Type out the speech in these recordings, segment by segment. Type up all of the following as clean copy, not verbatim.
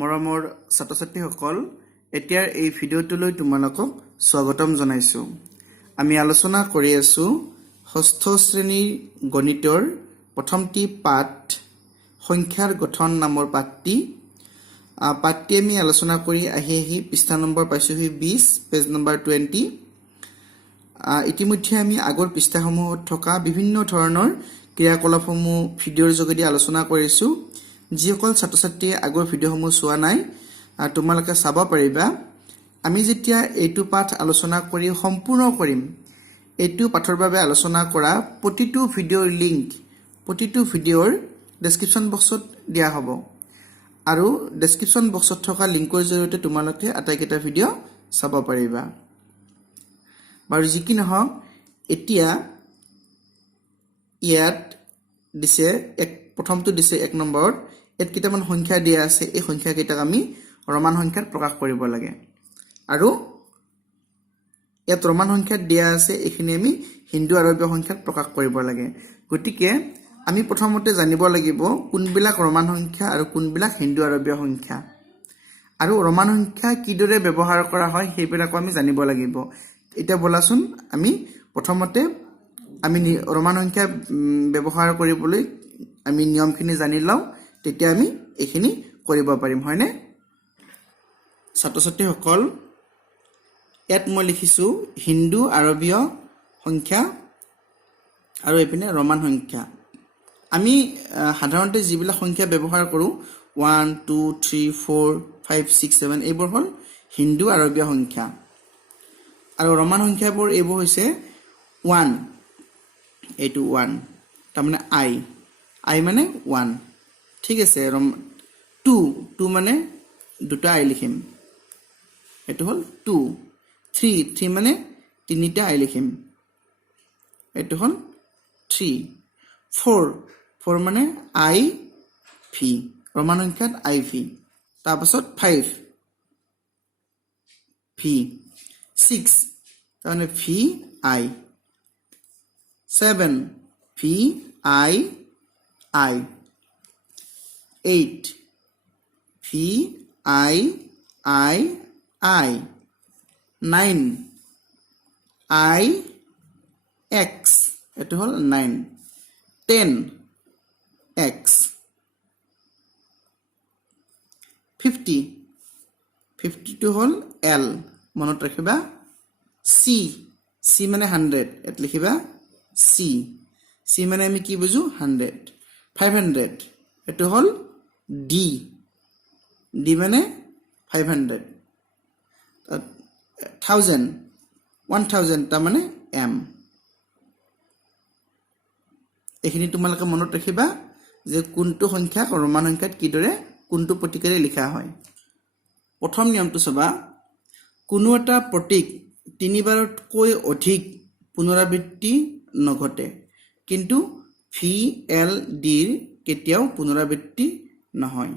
মৰমৰ ছাত্ৰ-ছাত্ৰীসকল এতিয়াৰ এই ভিডিঅ'টোলৈ তোমালোকক স্বাগতম জনাইছো। আমি আলোচনা কৰি আছো ষষ্ঠ শ্ৰেণীৰ গণিতৰ প্ৰথমটি পাঠ সংখ্যাৰ গঠন নামৰ পাঠটি আমি আলোচনা কৰি আহি পৃষ্ঠা নম্বৰ পাইছোহি 20 পেজ নম্বৰ 20। ইতিমধ্যে আমি আগৰ পৃষ্ঠাসমূহত থকা বিভিন্ন ধৰণৰ ক্ৰিয়াকলাপসমূহ ভিডিঅ'ৰ যোগেদি আলোচনা কৰিছো। যিসকল ছাত্ৰ-ছাত্ৰীয়ে আগৰ ভিডিঅ'সমূহ চোৱা নাই তোমালোকে চাব পাৰিবা। আমি যেতিয়া এইটো পাঠ আলোচনা কৰি সম্পূৰ্ণ কৰিম, এইটো পাঠৰ বাবে আলোচনা কৰা প্ৰতিটো ভিডিঅ'ৰ লিংক প্ৰতিটো ভিডিঅ'ৰ ডেছক্ৰিপশ্যন বক্সত দিয়া হ'ব আৰু ডেছক্ৰিপশ্যন বক্সত থকা লিংকৰ জৰিয়তে তোমালোকে আটাইকেইটা ভিডিঅ' চাব পাৰিবা। বাৰু যি কি নহওক, এতিয়া ইয়াত দিছে প্ৰথমটো দিছে 1 নম্বৰত ইয়াত কেইটামান সংখ্যা দিয়া আছে। এই সংখ্যাকেইটাক আমি ৰোমান সংখ্যাত প্ৰকাশ কৰিব লাগে আৰু ইয়াত ৰোমান সংখ্যাত দিয়া আছে এইখিনি আমি হিন্দু আৰবীয় সংখ্যাত প্ৰকাশ কৰিব লাগে। গতিকে আমি প্ৰথমতে জানিব লাগিব কোনবিলাক ৰোমান সংখ্যা আৰু কোনবিলাক হিন্দু আৰবীয় সংখ্যা আৰু ৰোমান সংখ্যা কিদৰে ব্যৱহাৰ কৰা হয় সেইবিলাকো আমি জানিব লাগিব। এতিয়া বলাচোন আমি প্ৰথমতে আমি ৰোমান সংখ্যা ব্যৱহাৰ কৰিবলৈ আমি নিয়মখিনি জানি লওঁ, তেতিয়া আমি এইখিনি কৰিব পাৰিম, হয়নে? ছাত্ৰ-ছাত্ৰীসকল ইয়াত মই লিখিছোঁ হিন্দু আৰবীয় সংখ্যা আৰু এইপিনে ৰোমান সংখ্যা। আমি সাধাৰণতে যিবিলাক সংখ্যা ব্যৱহাৰ কৰোঁ 1 2 3 4 5 6 7 এইবোৰ হ'ল হিন্দু আৰবীয় সংখ্যা আৰু ৰোমান সংখ্যাবোৰ এইবোৰ হৈছে 1, এইটো 1 তাৰমানে আই মানে 1, ঠিক আছে। 2 মানে দুটা আই লিখিম, এইটো হ'ল 2। 3 মানে তিনিটা আই লিখিম, এইটো হ'ল 3। 4 মানে আই ভি, ৰোমান সংখ্যাত আই ভি। তাৰপাছত 5 ভি, 6 তাৰমানে ভি আই, 7 ভি আই আই, 8 ভি আই আই আই, 9 আই এক্স, এইটো হ'ল 9, 10 এক্স, 50টো হ'ল এল, মনত ৰাখিবা। চি মানে 100, ইয়াত লিখিবা চি মানে আমি কি বুজো 100। 500 এইটো হ'ল ডি মানে 500। 1000 তাৰমানে এম। এইখিনি তোমালোকে মনত ৰাখিবা যে কোনটো সংখ্যাক ৰোমান সংখ্যাত কিদৰে কোনটো প্ৰতীকেৰে লিখা হয়। প্ৰথম নিয়মটো চাবা, কোনো এটা প্ৰতীক 3বাৰতকৈ অধিক পুনৰাবৃত্তি নঘটে, কিন্তু VLDৰ কেতিয়াও পুনৰাবৃত্তি নহয়।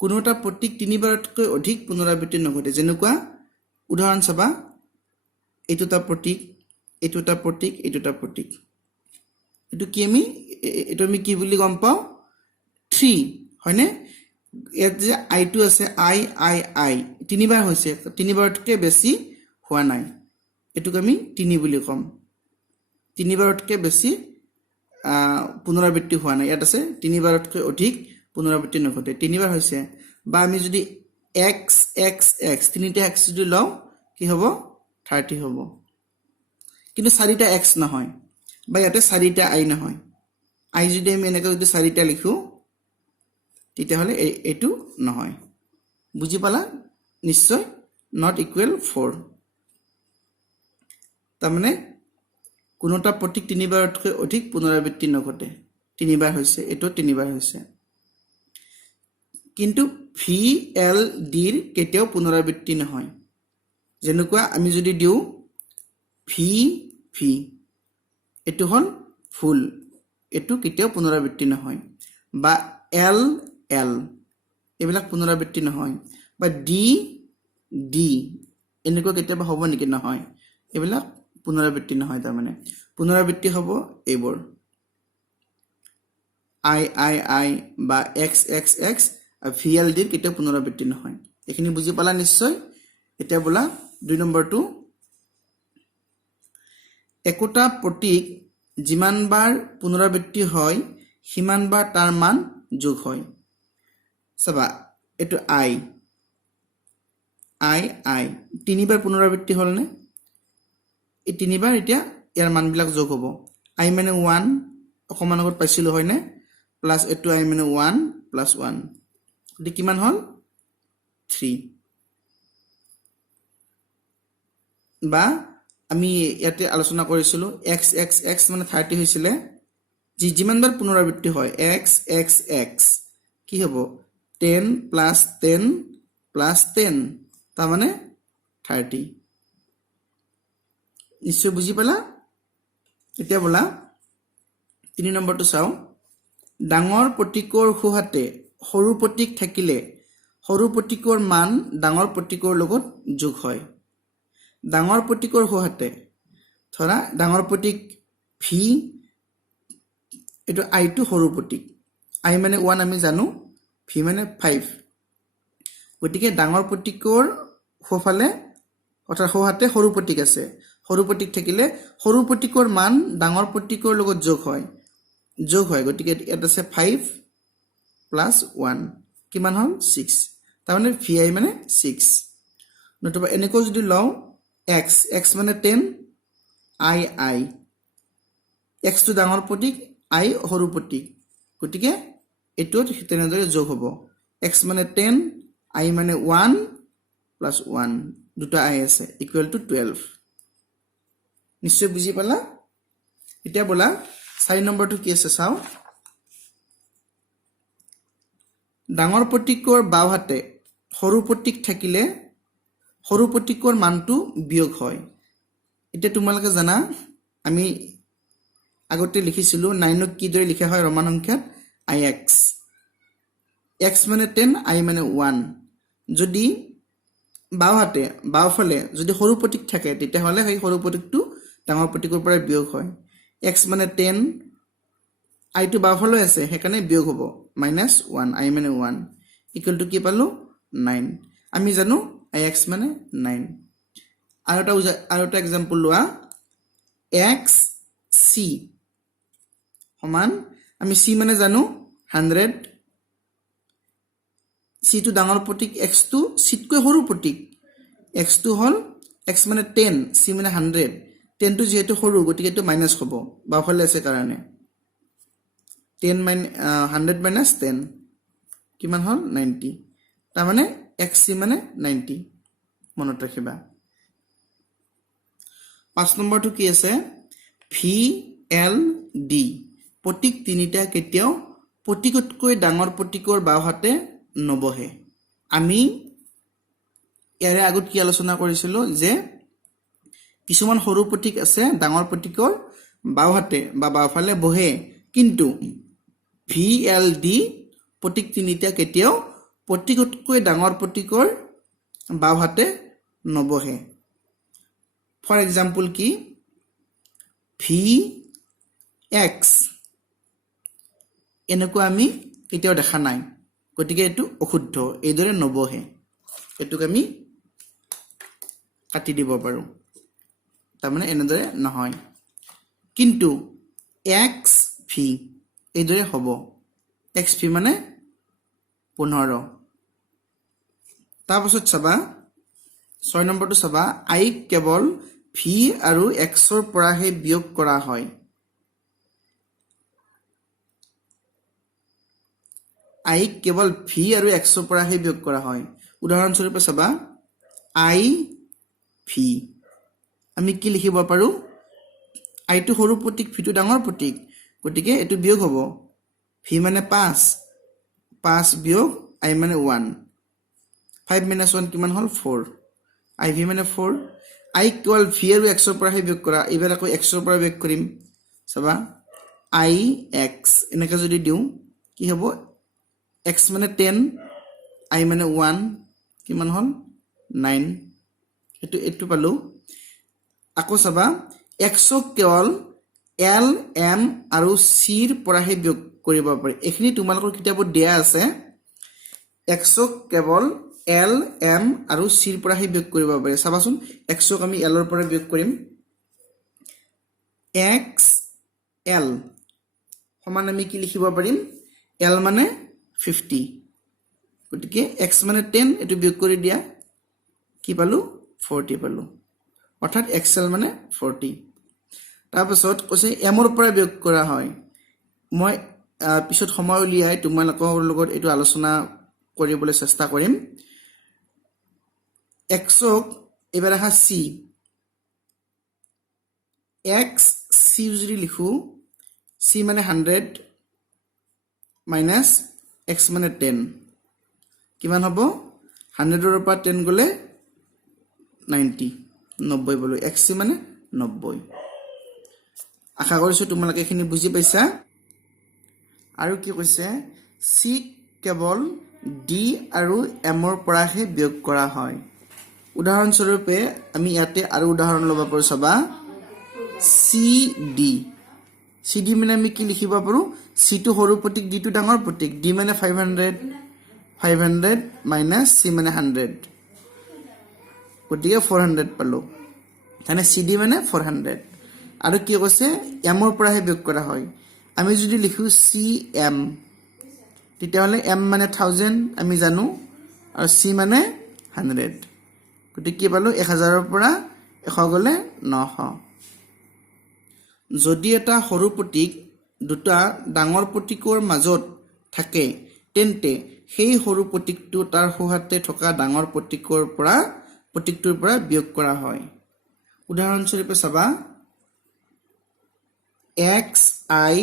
কোনো এটা প্ৰতীক 3বাৰতকৈ অধিক পুনৰাবৃত্তি নঘটে, যেনেকুৱা উদাহৰণ চাবা, এইটো এটা প্ৰতীক, এইটো এটা প্ৰতীক, এইটো এটা প্ৰতীক। এইটো আমি কি বুলি গম পাওঁ? 3, হয়নে? ইয়াত যে আইটো আছে আই 3বাৰ হৈছে, 3বাৰতকৈ বেছি হোৱা নাই, এইটোক আমি 3 বুলি ক'ম। 3বাৰতকৈ বেছি পুনৰাবৃত্তি হোৱা নাই, ইয়াত আছে 3বাৰতকৈ অধিক পুনৰাবৃত্তি নঘটে, 3বাৰ হৈছে। বা আমি যদি x 3টা x যদি লওঁ কি হ'ব? 30 হ'ব। কিন্তু 4টা x নহয়, বা ইয়াতে 4টা আই নহয়। আই যদি আমি এনেকৈ যদি 4টা লিখোঁ তেতিয়াহ'লে এইটো নহয়। বুজি পালা? নিশ্চয় নট ইকুৱেল 4। তাৰমানে কোনো এটা প্ৰতীক 3বাৰতকৈ অধিক পুনৰাবৃত্তি নঘটে, 3বাৰ হৈছে, এইটো 3বাৰ হৈছে। কিন্তু VLDৰ কেতিয়াও পুনৰাবৃত্তি নহয়। যেনেকুৱা আমি যদি দিওঁ ভি, এইটো হ'ল ভুল, এইটো কেতিয়াও পুনৰাবৃত্তি নহয়। বা এল এইবিলাক পুনৰাবৃত্তি নহয়। বা ডি এনেকুৱা কেতিয়াবা হ'ব নেকি? নহয়, এইবিলাক পুনৰাবৃত্তি নহয়। তাৰমানে পুনৰাবৃত্তি হ'ব এইবোৰ আই বা এক্স আৰু VLD কেতিয়াও পুনৰাবৃত্তি নহয় এইখিনি বুজি পালা নিশ্চয় এতিয়া বলা 2 নম্বৰটো একোটা প্ৰতীক যিমান বাৰ পুনৰাবৃত্তি হয় সিমান বাৰ তাৰ মান যোগ হয় চাবা এটো I তিনিবাৰ পুনৰাবৃত্তি হ'ল নে এই তিনিবাৰ এতিয়া ইয়াৰ মানবিলাক যোগ হ'ব I মানে 1 অকমান আগত পাইছিলো হয় নে প্লাস এটো I মানে 1 প্লাস 1 এটো কিমান হ'ল 3 বা আমি ইয়াতে আলোচনা কৰিছিলো x মানে 30 হৈছিলে যিমানবাৰ পুনৰাবৃত্তি হয় x কি হ'ব 10 plus 10 plus 10 তাৰ মানে 30 নিশ্চয় বুজি পালা এতিয়া বলা 3 নম্বৰটো চাও ডাঙৰ প্ৰতীকৰ সোহাতে সৰু প্ৰতীক থাকিলে সৰু প্ৰতীকৰ মান ডাঙৰ প্ৰতীকৰ লগত যোগ হয় ডাঙৰ প্ৰতীকৰ সোহাতে ধৰা ডাঙৰ প্ৰতীক v এটো I টো সৰু প্ৰতীক I মানে 1 আমি জানো v মানে 5 গতিকে ডাঙৰ প্ৰতীকৰ সোফালে অৰ্থাৎ সোহাতে সৰু প্ৰতীক আছে সৰু প্ৰতীক থাকিলে সৰু প্ৰতীকৰ মান ডাঙৰ প্ৰতীকৰ লগত যোগ হয় গতিকে এটা আছে 5 plus 1 কিমান হ'ল 6 তাৰ মানে vi মানে 6 নতুবা এনেকৈ যদি লও x মানে 10 I x টো ডাঙৰ প্ৰতীক I সৰু প্ৰতীক গতিকে এটোত তেনেদৰে যোগ হ'ব x মানে 10 I মানে 1 plus 1 দুটা I আছে equal to 12 নিশ্চয় বুজি পালা এতিয়া বলা 4 নম্বৰটো কি আছে চাও ডাঙৰ প্ৰতীকৰ বাওহাতে সৰু প্ৰতীক থাকিলে সৰু প্ৰতীকৰ মানটো বিয়োগ হয় এতিয়া তোমালোকে জানা আমি আগতে লিখিছিলো 9 ক কি দৰে লিখা হয় ৰোমান সংখ্যাত ix x মানে 10 I মানে 1 যদি বাওহাতে বাওফালে যদি সৰু প্ৰতীক থাকে তেতিয়া হলে সেই সৰু প্ৰতীকটো ডাঙৰ প্ৰতীকৰ পৰা বিয়োগ হয় x মানে 10 I টো বাওফালে আছে হেকানে বিয়োগ হ'ব -1 I মানে 1 ইকুৱেল টু কি পালো 9 আমি জানো ix মানে 9 আৰু এটা एग्जांपल লোৱা xc সমান আমি c মানে জানো 100 c টো ডাঙৰ প্ৰতীক x টো c তকৈ সৰু প্ৰতীক x টো হল x মানে 10 c মানে 100 10 টো যেহেতু সৰু গতিকে টো মাইনাস হ'ব বাওফালে আছে কাৰণে 10 100 minus 10 কিমান হল 90 তাৰ মানে xc মানে 90 মনত ৰাখিবা 5 নম্বৰটো কি আছে VLD প্ৰতীক তিনিটা কেতিয়াও প্ৰতীকতকৈ ডাঙৰ প্ৰতীকৰ বাওহাতে নবহে আমি ইয়াৰে আগত কি আলোচনা কৰিছিলো যে কিছুমান সৰু প্ৰতীক আছে ডাঙৰ প্ৰতীকৰ বাওহাতে বা বাওফালে বহে কিন্তু VLD প্ৰতীক তিনিটা কেতিয়াও প্ৰতীকতকৈ ডাঙৰ প্ৰতীকৰ বাওহাতে নবহে ফৰ एग्जांपल কি VX এনেকুৱা আমি কেতিয়াও দেখা নাই গতিকে এটো অশুদ্ধ এইদৰে নবহে এটোক আমি কাটি দিব পাৰো তাৰ মানে এনেদৰে নহয় কিন্তু XV এইদৰে হ'ব XV মানে 15 তাৰ পাছত চাবা 6 নম্বৰটো চাবা I কেৱল V আৰু X ৰ পৰাহে বিয়োগ কৰা হয় I কেৱল V আৰু X ৰ পৰাহে বিয়োগ কৰা হয় উদাহৰণ স্বৰূপে চাবা IV আমি কি লিখিব পাৰো I টো সৰু প্ৰতীক V টো ডাঙৰ প্ৰতীক গতিকে এটো বিয়োগ হ'ব V মানে 5 বিয়োগ I মানে 1 5 minus 1 কিমান হল 4 IV মানে 4 I কেৱল V আৰু X ৰ পৰাহে বিয়োগ কৰা এবাৰ আকৌ X ৰ পৰা বিয়োগ কৰিম চাবা IX এনেকৈ যদি দিও কি হ'ব X মানে 10 I মানে 1 কিমান হল 9 এটো পালো আকৌ চাবা X ক কেৱল L M আৰু C ৰ পৰাহে বিয়োগ কৰিব পাৰি এখিনি তোমালোকৰ কিতাপত দিয়া আছে এক্সক কেৱল এল এম আৰু চিৰ পৰাহে বিয়োগ কৰিব পাৰে চাবাচোন এক্সক আমি এলৰ পৰা বিয়োগ কৰিম এক্স এল সমান আমি কি লিখিব পাৰিম এল মানে 50 গতিকে এক্স মানে 10 এটো বিয়োগ কৰি দিয়া কি পালো 40 পালো অৰ্থাৎ এক্সএল মানে 40 তাৰপিছত কৈছে এমৰ পৰা বিয়োগ কৰা হয় মই পিছত সময় উলিয়াই তোমালোকৰ লগত এটো আলোচনা কৰিবলৈ চেষ্টা কৰিম এক্সক এবাৰ আহা সি এক্স সি যদি লিখো সি মানে 100 মাইনাস এক্স মানে 10 কিমান হ'ব 100 ৰ পৰা 10 গলে 90 90 বলো এক্স মানে 90 আশা কৰিছো তোমালোকে এখিনি বুজি পাইছা আৰু কি কৈছে সি কেৱল ডি আৰু এমৰ পৰাহে বিয়োগ কৰা হয় উদাহৰণ স্বৰূপে আমি ইয়াতে আৰু উদাহৰণ লব পাৰো চাবা সি ডি মানে আমি কি লিখিব পাৰো সি টো সৰু প্ৰতীক ডি টো ডাঙৰ প্ৰতীক ডি মানে 500 মাইনাস সি মানে 100 গতিকে 400 পালো মানে সি ডি মানে 400 আৰু কি কৈছে এমৰ পৰাহে বিয়োগ কৰা হয় আমি যদি লিখো সি এম তেতিয়াহলে এম মানে 1000 আমি জানো আৰু সি মানে 100 গতিকে কি পালো 1000 ৰ পৰা 100 গলে 900 যদি এটা সৰু প্ৰতীক দুটা ডাঙৰ প্ৰতীকৰ মাজত থাকে তেন্তে সেই সৰু প্ৰতীকটো তাৰ সহাতে থকা ডাঙৰ প্ৰতীকটোৰ পৰা বিয়োগ কৰা হয় উদাহৰণ স্বৰূপে চাবা এক্স আই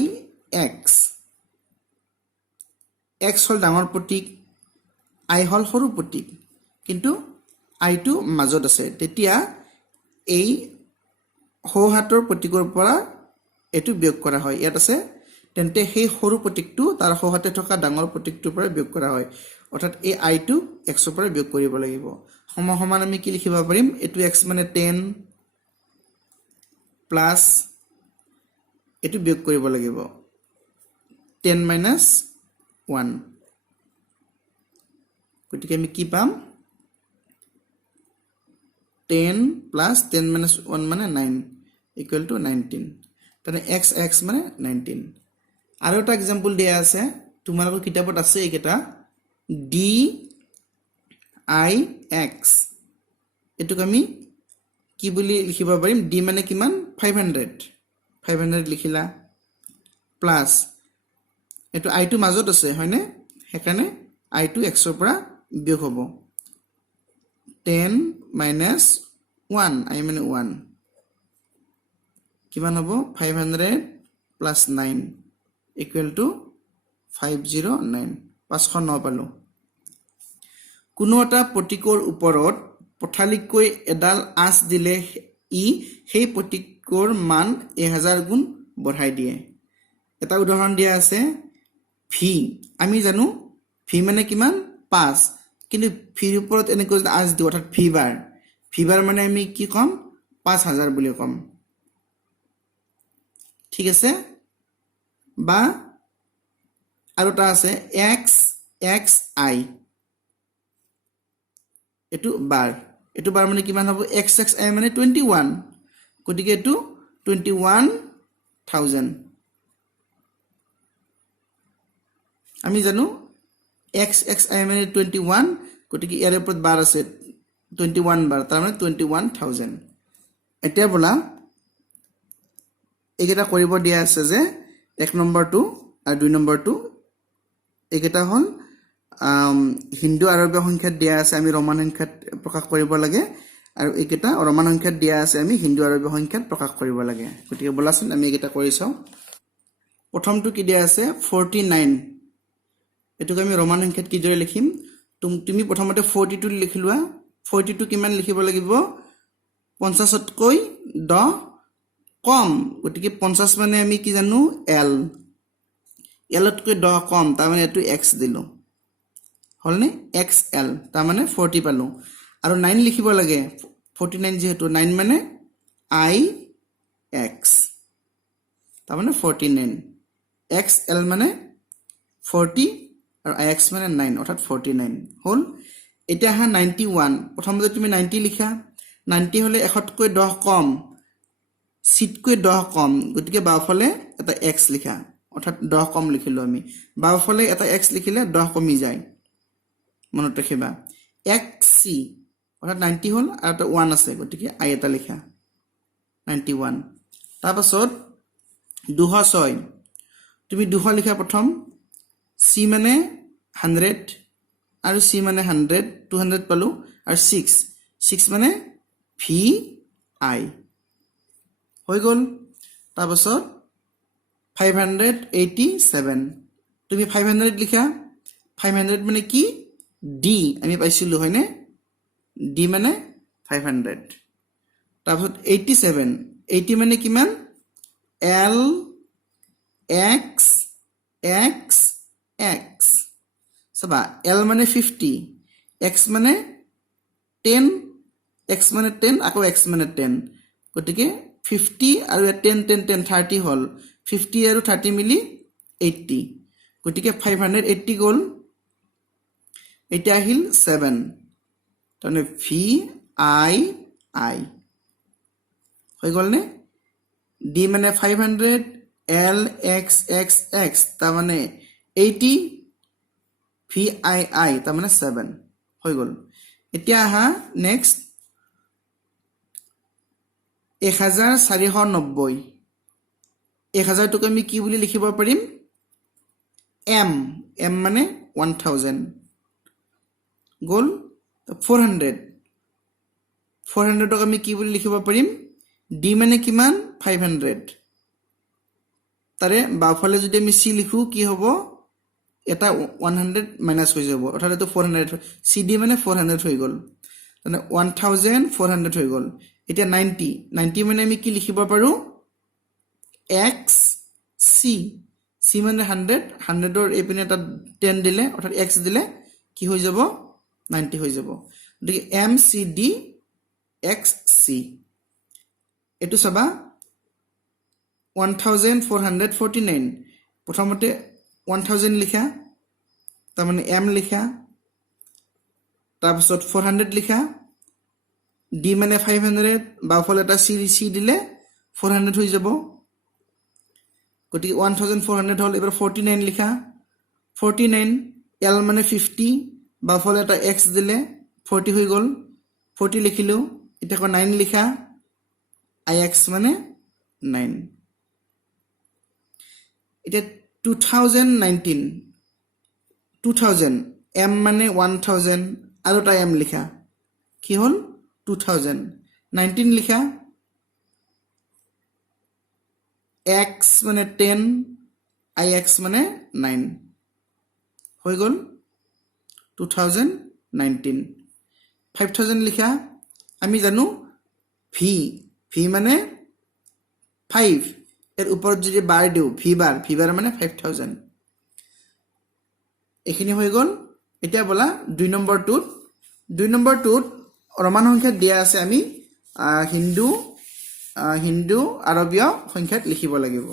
এক্স এক্স হল ডাঙৰ প্ৰতীক আই হল সৰু প্ৰতীক কিন্তু আইটো মাজত আছে তেতিয়া এই সহাতৰ প্ৰতীকৰ পৰা এটো বিয়োগ কৰা হয় ইয়াত আছে তেন্তে সেই সৰু প্ৰতীকটো তাৰ সহাতে থকা ডাঙৰ প্ৰতীকটোৰ পৰা বিয়োগ কৰা হয় অৰ্থাৎ এই আইটো x ৰ পৰা বিয়োগ কৰিব লাগিব সমান আমি কি লিখিব পাৰিম এটো x মানে 10 প্লাস এটো বিয়োগ কৰিব লাগিব 10 minus 1 গতিকে আমি কি পাম 10 plus 10 minus 1 মানে 9 equal to 19 তানে x মানে 19 আৰু এটা एग्जांपल দিয়া আছে তোমালোকৰ কিতাপত আছে এইকেটা d i x এটুক আমি কি বুলি লিখিব পাৰিম d মানে কিমান 500 লিখিলা প্লাস এটো i টো মাজত আছে হয়নে হেকানে i টো x ৰ পৰা বিয়োগ হ'ব 10 minus 1 i মানে 1 কিমান হ'ব 500 plus 9 equal to 509 509 পালো কোনো এটা প্ৰতীকৰ ওপৰত পঠালিকৈ এডাল আঁচ দিলে ই সেই প্ৰতীকৰ মান 1000 গুণ বঢ়াই দিয়ে এটা উদাহৰণ দিয়া আছে ভি আমি জানো ভি মানে কিমান 5 কিন্তু ভিৰ ওপৰত এনেকৈ আঁচ দিও অৰ্থাৎ ভি বাৰ মানে আমি কি কম 5000 বুলি কম ঠিক আছে বা আৰু এটা আছে x i এটো বাৰ মানে কিমান হ'ব x i মানে 21 গতিকে এটো 21000 আমি জানো x i মানে 21 গতিকে ইয়াৰ ওপৰত বাৰ আছে 21 বাৰ তাৰ মানে 21000 এতিয়া বলা এইকেটা কৰিব দিয়া আছে যে 1 নম্বৰটো আৰু 2 নম্বৰটো এইকেটা হল হিন্দু আৰবীয় সংখ্যাত দিয়া আছে আমি ৰোমান সংখ্যাত প্ৰকাশ কৰিব লাগে আৰু এইকেটা ৰোমান সংখ্যাত দিয়া আছে আমি হিন্দু আৰবীয় সংখ্যাত প্ৰকাশ কৰিব লাগে গতিকে বলাচোন আমি এইকেটা কৰি চাও প্ৰথমটো কি দিয়া আছে 49 এটুক আমি ৰোমান সংখ্যাত কি দৰে লিখিম তুমি প্ৰথমতে 42 লিখিলোৱা 42 কিমান লিখিব লাগিব 50 তকৈ 10 কম গতিকে 50 মানে আমি কি জানো l লতকৈ 10 কম তাৰ মানে এটো x দিলো হলনে xl তাৰ মানে 40 পালো আৰু 9 লিখিব লাগে 49 যেহেতু 9 মানে i x তাৰ মানে 49 xl মানে 40 আৰু ix মানে 9 অৰ্থাৎ 49 হ'ল এতিয়া হা 91 প্ৰথমতে তুমি 90 লিখা 90 হলে 100তকৈ 10 কম সিটকৈ 10 কম গতিকে বাওফালে এটা x লিখা অৰ্থাৎ 10 কম লিখিলো আমি বাওফালে এটা x লিখিলে 10 কমি যায় মনত ৰাখিবা xc অৰ্থাৎ 90 হল আৰু এটা 1 আছে গতিকে i এটা লিখা 91 তাৰপাছত 206 তুমি 200 লিখা প্ৰথম c মানে 100 আৰু c মানে 100 200 পালো আৰু 6 মানে vi হৈ গল তাৰপাছত 587 তুমি 500 লিখা 500 মানে কি d আমি পাইছিলো হয়নে d মানে 500 তাৰপাছত 87 80 মানে কিমান l x x x সবা l মানে 50 x মানে 10 x মানে 10 আকৌ x মানে 10 গতিকে 50 আৰু 10 10 10 30 হল 50 আৰু 30 মিলি 80 গতিকে 580 গল এটা আহিল 7 তাৰমানে vi i হৈ গল নে d মানে 500 l x x x তাৰমানে 80 vi i তাৰমানে 7 হৈ গল এতিয়া আহা নেক্সট 1490 1000 টুক আমি কি বুলি লিখিব পাৰিম m m মানে 1000 গল 400 টক আমি কি বুলি লিখিব পাৰিম d মানে কিমান 500 তাৰে বাওফালে যদি আমি c লিখো কি হ'ব এটা 100 মাইনাস হৈ যাব অৰ্থাৎ এটো 400 cd মানে 400 হৈ গল মানে 1400 হৈ গল এতিয়া 90 মানে আমি কি লিখিব পাৰো x c c মানে 100 ৰ এপিনে এটা 10 দিলে অৰ্থাৎ x দিলে কি হৈ যাব 90 হৈ যাব গতিকে mcd xc এটো সবা 1449 প্ৰথমতে 1000 লিখা তাৰমানে m লিখা তাৰপিছত 400 লিখা d মানে 500 বাওফালে এটা c দিলে 400 হৈ যাব গতিকে 1400 হল এবাৰ 49 লিখা 49 l মানে 50 বাওফালে এটা x দিলে 40 হৈ গল 40 লিখিলো এটা 9 লিখা ix মানে 9 এটা 2000 m মানে 1000 আৰু এটা m লিখা কি হল 2000 19 লিখা x মানে 10 ix মানে 9 হৈ গল 2019 5000 লিখা আমি জানো v মানে 5 এর ওপৰত যদি বাৰ দিও v বাৰ মানে 5000 এখিনি হৈ গল এতিয়া বলা 2 নম্বৰটোত ৰোমান সংখ্যা দিয়া আছে আমি হিন্দু আৰবীয় সংখ্যাত লিখিব লাগিব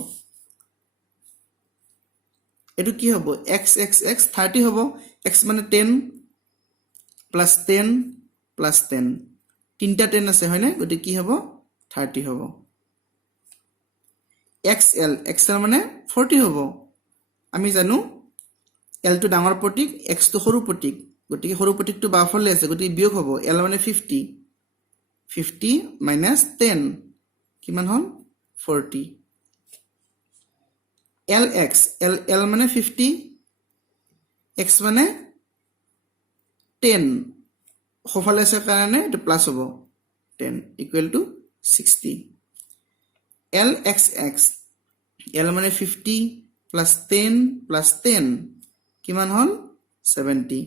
এটো কি হ'ব x x x 30 হ'ব x মানে 10 plus 10 plus 10 তিনটা 10 আছে হয়নে গতি কি হ'ব 30 হ'ব xl মানে 40 হ'ব আমি জানো l টো ডাঙৰ প্ৰতীক x টো সৰু প্ৰতীক গতিকে সৰু প্ৰতীকটো বাওফালে আছে গতিকে বিয়োগ হ'ব l মানে 50 minus 10 কিমান হল 40 lx l মানে 50 x মানে 10 সোফালে আছে কাৰণে এটো প্লাস হ'ব 10 equal to 60 lxx l মানে 50 plus 10 plus 10 কিমান হল 70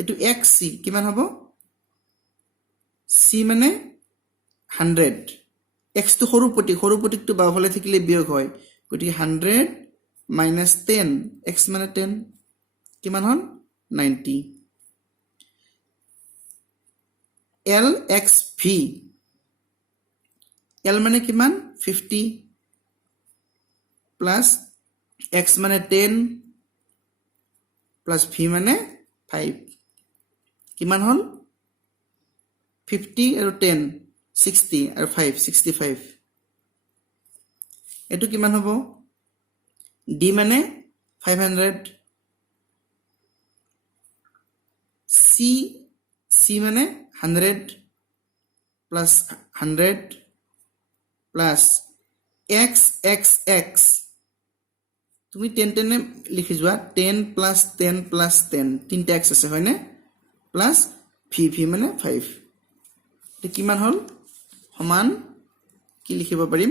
এটো xc কিমান হ'ব c মানে 100 x টো সৰু প্ৰতীকটো বাওফালে থাকিলে বিয়োগ হয় গতিকে 100 minus 10 x মানে 10 কিমান হল 90 lxv l মানে কিমান 50 plus x মানে 10 প্লাছ ভি মানে 5 কিমান হ'ল 50 আৰু 10 60 আৰু 5 65 এটো কিমান হ'ব ডি মানে 500 সি মানে 100 প্লাছ 100 প্লাছ x তুমি 10 লিখি যোৱা 10 প্লাছ 10 প্লাছ 10 তিনটা x আছে হয়নে প্লাছ ভি মানে 5 তে কিমান হ'ল সমান কি লিখিব পাৰিম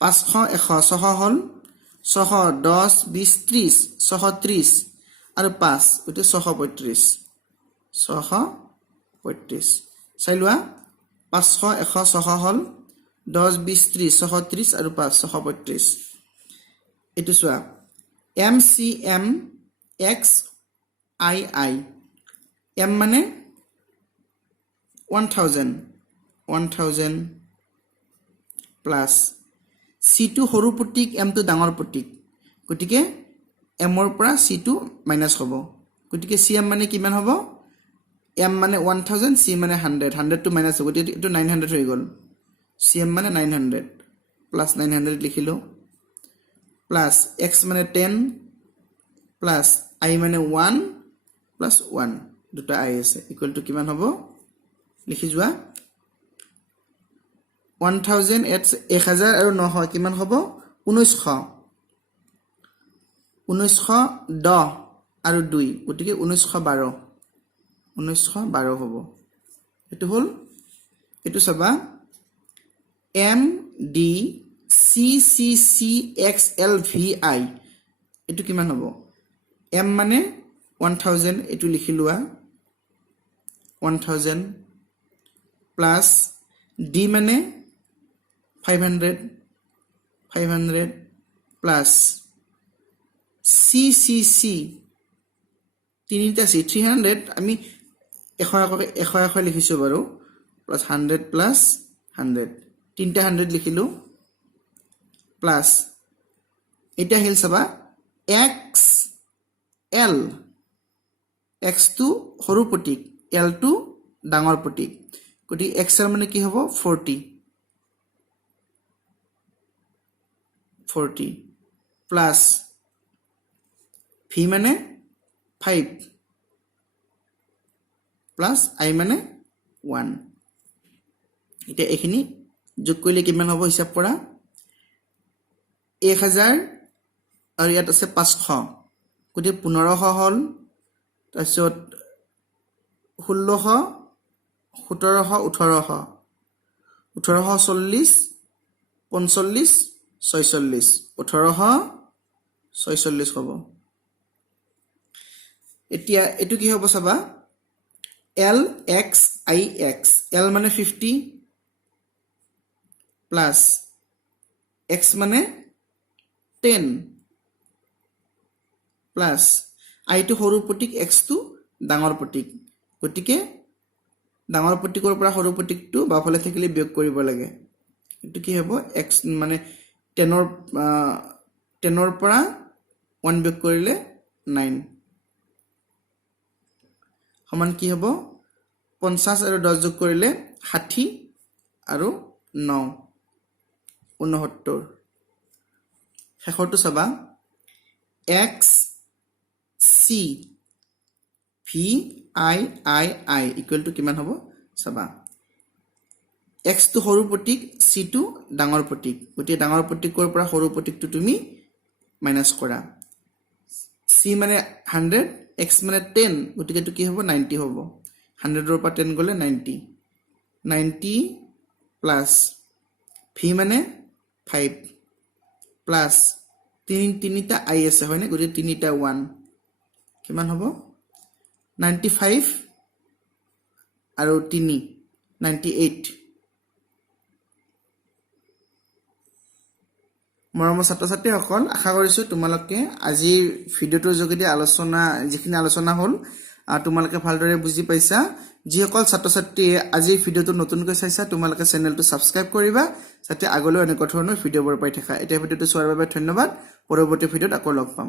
500 100 600 হ'ল 600 10 20 30 630 আৰু 5 গতে 635 চাই লোৱা 500 100 600 হ'ল 10 20 30 630 আৰু 5 635 এটো চোৱা MCM XII M মানে 1000 প্লাছ C টো সৰু প্ৰতীক M টো ডাঙৰ প্ৰতীক গতিকে M ৰ পৰা C টো মাইনাস হ'ব গতিকে CM মানে কিমান হ'ব M মানে 1000 C মানে 100 টো মাইনাস হ'ব গতিকে এটো 900 হৈ গ'ল CM মানে 900 প্লাছ 900 লিখিলো প্লাছ x মানে 10 প্লাছ I মানে 1 প্লাছ 1 দুটা I আছে ইকুৱেল টু কিমান হ'ব লিখি যোৱা 1000 1000 আৰু 900 কিমান হ'ব 1910 আৰু 2 গতিকে 1912 হ'ব এটো হ'ল এটো সবা MDCCCXLVI এটো কিমান হ'ব M মানে 1000 এটো লিখি লোৱা 1000 প্লাছ D মানে 500 প্লাছ CCC তিনিটা C 300 আমি 100 লিখিছো বাৰু প্লাছ 100 প্লাছ 100 তিনটা 100 লিখিলো প্লাছ এটা হিল সবা XL X টো সৰু প্ৰতীক L টো ডাঙৰ প্ৰতীক গতি XL মানে কি হ'ব 40 প্লাছ V মানে 5 প্লাছ I মানে 1 এটা এখিনি যোগ কৰিলে কিমান হ'ব হিসাব কৰা 1000 আৰু ইয়াত আছে 500 গতি 1500 হ'ল তাৰপিছত 1600 1700 1800 1840 45 46 1846 হ'ব এতিয়া এটো কি হ'ব চাবা LXIX L মানে 50 প্লাছ X মানে 10 প্লাছ I টো সৰু প্ৰতীক X টো ডাঙৰ প্ৰতীক গতিকে ডাঙৰ প্ৰতীকৰ পৰা সৰু প্ৰতীকটো বাফালে থাকিলে বিয়োগ কৰিব লাগে এটো কি হ'ব X মানে 10 ৰ পৰা 1 বিয়োগ কৰিলে 9 সমান কি হ'ব 50 আৰু 10 যোগ কৰিলে 60 আৰু 9 69 শেষৰটো চাবা XCVII ইকুৱেল টু কিমান হ'ব চাবা X টো সৰু প্ৰতীক C টো ডাঙৰ প্ৰতীক গতিকে ডাঙৰ প্ৰতীকৰ পৰা সৰু প্ৰতীকটো তুমি মাইনাস কৰা C মানে 100 X মানে 10 গতিকে এটো কি হ'ব 90 হ'ব 100 ৰ পৰা 10 গলে 90 প্লাছ V মানে 5 প্লাছ তিনিটা I আছে হয়নে গতিকে তিনিটা 1 কিমান হ'ব 95 আৰু 3 98 মৰমৰ ছাত্ৰ-ছাত্ৰীসকল আশা কৰিছো তোমালোকে আজিৰ ভিডিওটোৰ যোগেদি যিখিনি আলোচনা হ'ল তোমালোকে ভালদৰে বুজি পাইছা যিসকল ছাত্ৰ-ছাত্ৰীয়ে আজিৰ ভিডিওটো নতুনকৈ চাইছা তোমালোকে চেনেলটো সাবস্ক্ৰাইব কৰিবা যাতে আগলৈ এনেকুৱা ধৰণৰ ভিডিওবোৰ পাই থাকা এটা ভিডিওটো চোৱাৰ বাবে ধন্যবাদ পৰৱৰ্তী ভিডিওত আকৌ লগ পাম